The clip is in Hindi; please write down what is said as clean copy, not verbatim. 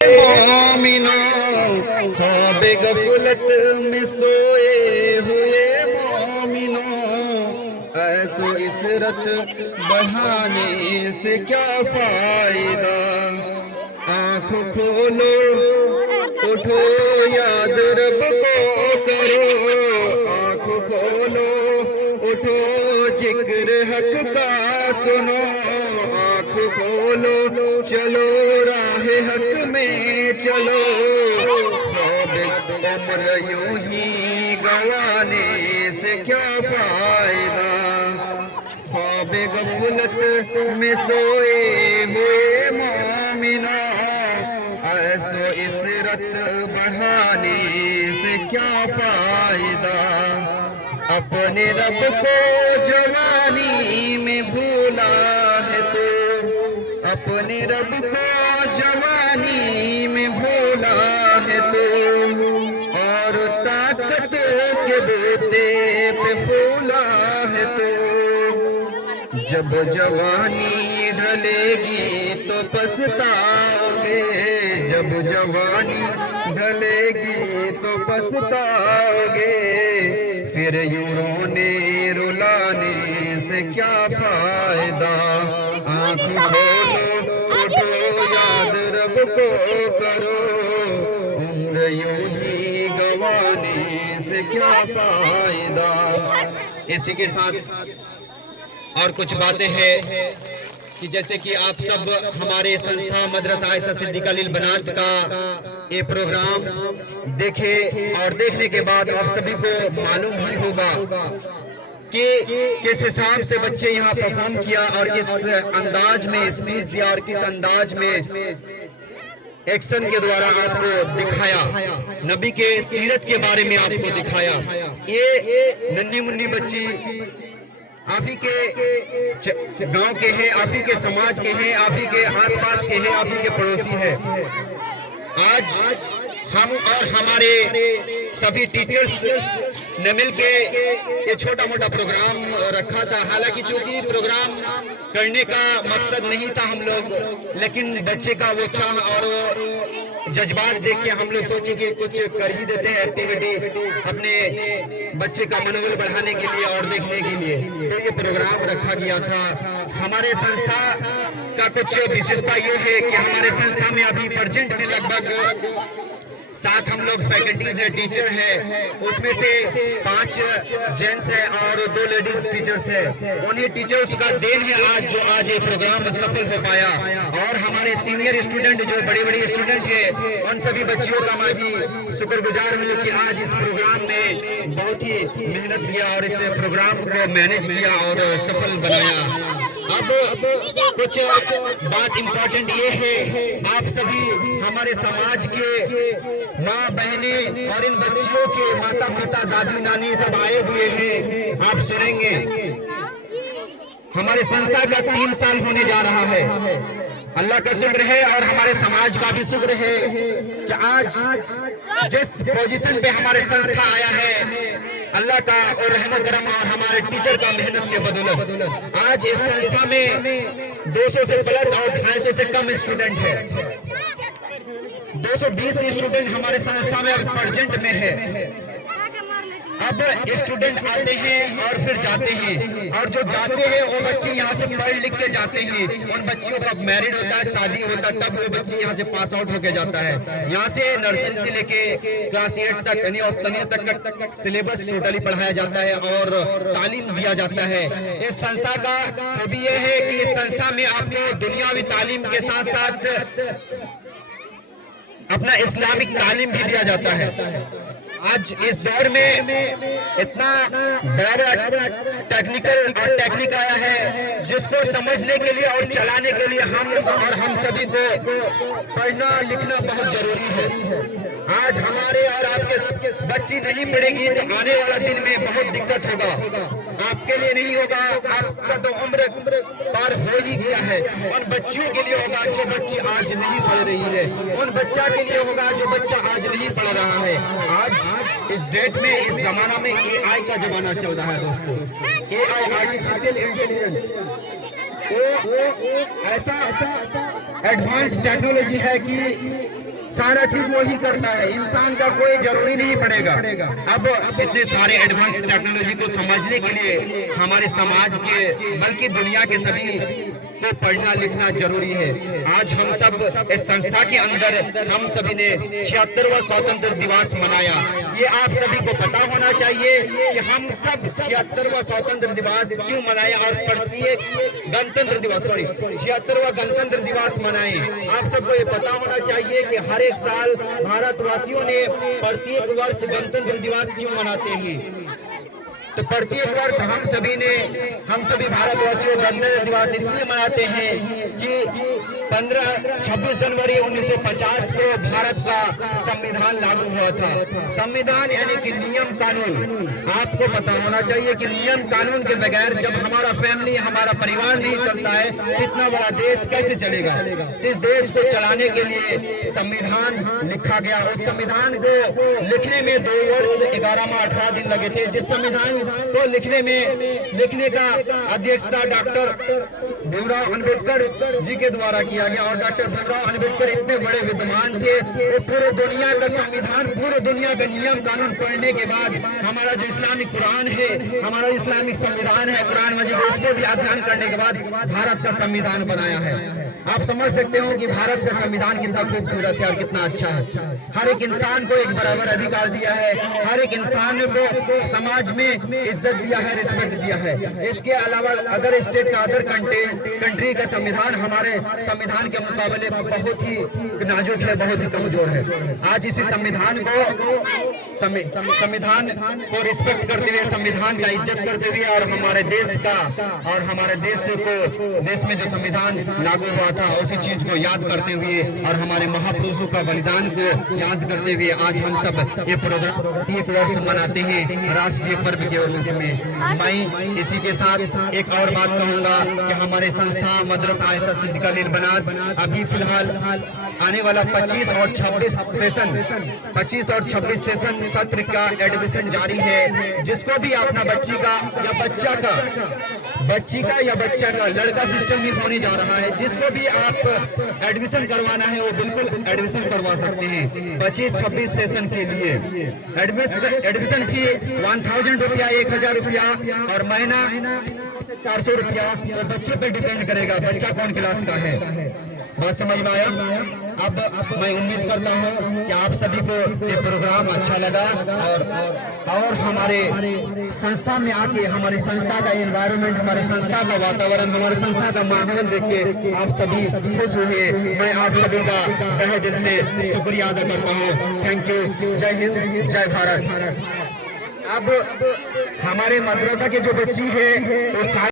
मोमिनों ख्वाबे गफलत में सोए हुए मोमिनों, ऐसो इसरत बढ़ाने से क्या फायदा। आँख खोलो उठो याद रब को करो, आँख खोलो उठो जिक्र हक का सुनो, आँख खोलो चलो राह हक में चलो। ख्वाब उम्र यूं ही गंवाने से क्या फायदा। ख्वाब गफलत में सोए हुए मोमिनों, ऐसो इसरत बढ़ाने से क्या फायदा। अपने रब को जवानी में भूला है तो, अपने रब को जवानी में भूला है तो, और ताकत के बूते पे फूला है तो। जब जवानी ढलेगी तो पछताओगे, जब जवानी ढलेगी तो पछताओगे। फिर यूं रोने रुलाने से क्या फायदा। आँख खोलो उठो याद रब को करो, उम्र यूं ही गंवाने से क्या फायदा। इसी के साथ और कुछ बातें हैं कि जैसे कि आप सब हमारे संस्था मदरसा आयशा सिद्दीक़ा लिल बनात का ये प्रोग्राम देखे और देखने के बाद आप सभी को मालूम ही होगा कि किस हिसाब से बच्चे यहाँ परफॉर्म किया और किस अंदाज में स्पीच दिया और किस अंदाज में एक्शन के द्वारा आपको दिखाया, नबी के सीरत के बारे में आपको दिखाया। ये नन्ही मुन्नी बच्ची आप ही के गांव के हैं, आप ही के समाज के हैं, आप ही के आसपास के हैं, आप ही के पड़ोसी हैं। आज हम और हमारे सभी टीचर्स ने मिलके ये छोटा मोटा प्रोग्राम रखा था। हालांकि चूंकि प्रोग्राम करने का मकसद नहीं था हम लोग, लेकिन बच्चे का वो चाह और जज्बात देख के हम लोग सोचे कि कुछ कर ही देते हैं एक्टिविटी अपने बच्चे का मनोबल बढ़ाने के लिए और देखने के लिए। तो ये प्रोग्राम रखा गया था। हमारे संस्था का कुछ विशेषता ये है कि हमारे संस्था में अभी प्रेजेंट में लगभग 7 हम लोग फैकल्टीज है, टीचर है। उसमें से 5 जेंट्स है और 2 लेडीज टीचर्स है। उन्हीं टीचर्स का देन है आज जो आज ये प्रोग्राम सफल हो पाया। और हमारे सीनियर स्टूडेंट जो बड़े बड़े स्टूडेंट है, उन सभी बच्चियों का मैं भी शुक्रगुजार हूँ कि आज इस प्रोग्राम में बहुत ही मेहनत किया और इस प्रोग्राम को मैनेज किया और सफल बनाया। अब कुछ बात इम्पोर्टेंट ये है, आप सभी हमारे समाज के माँ बहने और इन बच्चियों के माता पिता दादी नानी सब आए हुए हैं। आप सुनेंगे हमारे संस्था का 3 साल होने जा रहा है। अल्लाह का शुक्र है और हमारे समाज का भी शुक्र है कि आज जिस पोजीशन पे हमारे संस्था आया है, अल्लाह का और रहमत करम और हमारे टीचर का मेहनत के बदौलत आज इस संस्था में 200 से प्लस और 250 से कम स्टूडेंट है। 220 स्टूडेंट हमारे संस्था में प्रेजेंट में है। अब स्टूडेंट आते हैं और फिर जाते हैं, और जो जाते हैं वो बच्चे यहाँ से पढ़ लिख के जाते हैं। उन बच्चियों का मैरिड होता है, शादी होता है, तब वो बच्चे यहाँ से पास आउट होके जाता है। यहाँ से नर्सरी से लेके क्लास 8 तक यानी औसतनिया तक सिलेबस टोटली पढ़ाया जाता है और तालीम दिया जाता है। इस संस्था का खूबी ये है कि इस संस्था में आपको दुनियावी तालीम के साथ साथ अपना इस्लामिक तालीम भी दिया जाता है। आज इस दौर में इतना बड़ा टेक्निकल और टेक्निक आया है जिसको समझने के लिए और चलाने के लिए हम सभी को पढ़ना लिखना बहुत जरूरी है। आज हमारे और आपके बच्ची नहीं पढ़ेगी तो आने वाला दिन में बहुत दिक्कत होगा। आपके लिए नहीं होगा, आपका तो उम्र पार हो ही गया है। उन बच्चियों के लिए होगा जो बच्ची आज नहीं पढ़ रही है, उन बच्चा के लिए होगा जो बच्चा आज नहीं पढ़ रहा है। आज इस डेट में इस जमाना में AI का जमाना चल रहा है दोस्तों। AI आर्टिफिशियल इंटेलिजेंस वो ऐसा एडवांस टेक्नोलॉजी है कि सारा चीज वही करता है, इंसान का कोई जरूरी नहीं पड़ेगा। अब इतने सारे एडवांस टेक्नोलॉजी को समझने के लिए हमारे समाज के बल्कि दुनिया के सभी को पढ़ना लिखना जरूरी है। आज हम सब इस संस्था के अंदर हम सभी ने 76वां स्वतंत्र दिवस मनाया। ये आप सभी को पता होना चाहिए कि हम सब 76वां स्वतंत्र दिवस क्यों मनाए और प्रत्येक गणतंत्र दिवस 76वां गणतंत्र दिवस मनाए। आप सबको ये पता होना चाहिए कि हर एक साल भारतवासियों ने प्रत्येक वर्ष गणतंत्र दिवस क्यों मनाते हैं। तो प्रत्येक वर्ष हम सभी भारतवासियों गणतंत्र दिवस इसलिए मनाते हैं कि 26 जनवरी 1950 को भारत का संविधान लागू हुआ था। संविधान यानी कि नियम कानून। आपको पता होना चाहिए कि नियम कानून के बगैर जब हमारा फैमिली हमारा परिवार नहीं चलता है, इतना बड़ा देश कैसे चलेगा। इस देश को चलाने के लिए संविधान लिखा गया। उस संविधान को लिखने में 2 वर्ष 11 माह 18 दिन लगे थे। जिस संविधान को लिखने का अध्यक्षता डॉक्टर भीमराव अंबेडकर जी के द्वारा किया गया। और डॉक्टर भीमराव अंबेडकर इतने बड़े विद्वान थे, वो पूरे दुनिया का संविधान, पूरे दुनिया का नियम कानून पढ़ने के बाद हमारा जो इस्लामिक कुरान है, हमारा इस्लामिक संविधान है कुरान मजीद, उसको भी अध्ययन करने के बाद भारत का संविधान बनाया है। आप समझ सकते हो कि भारत का संविधान कितना खूबसूरत है और कितना अच्छा है। हर एक इंसान को एक बराबर अधिकार दिया है, हर एक इंसान को समाज में इज्जत दिया है, रिस्पेक्ट दिया है। इसके अलावा अदर स्टेट का अदर कंट्री का संविधान हमारे संविधान के मुकाबले बहुत ही नाजुक है, बहुत ही कमजोर है। आज इसी संविधान को रिस्पेक्ट करते हुए, संविधान का इज्जत करते हुए और हमारे देश में जो संविधान लागू हुआ था उसी चीज को याद करते हुए और हमारे महापुरुषों का बलिदान को याद करते हुए आज हम सब ये प्रोग्राम एक वर्ष मनाते हैं राष्ट्रीय पर्व के रूप में। मैं इसी के साथ एक और बात कहूंगा कि हमारे संस्था मदरसा आयशा सिद्दीक़ा अल बनात अभी फिलहाल आने वाला 25 और 26 सेशन सत्र का एडमिशन जारी है। जिसको भी अपना बच्ची का या बच्चा का लड़का सिस्टम भी होने जा रहा है, जिसको भी आप एडमिशन करवाना है वो बिल्कुल एडमिशन करवा सकते हैं। 25-26 सेशन के लिए एडमिशन फी 1000 रुपया, 1000 रुपया और महीना 400 रुपया। तो बच्चे पे डिपेंड करेगा बच्चा कौन क्लास का है। बात समझ में आया। अब मैं उम्मीद करता हूँ कि आप सभी को ये प्रोग्राम अच्छा लगा और हमारे संस्था में आके हमारी संस्था का एनवायरनमेंट, हमारे संस्था का वातावरण, हमारे संस्था का माहौल देख के आप सभी खुश हुए। मैं आप सभी का तहे दिल से शुक्रिया अदा करता हूँ। Thank you. जय हिंद, जय भारत। अब हमारे मदरसा के जो बच्ची है वो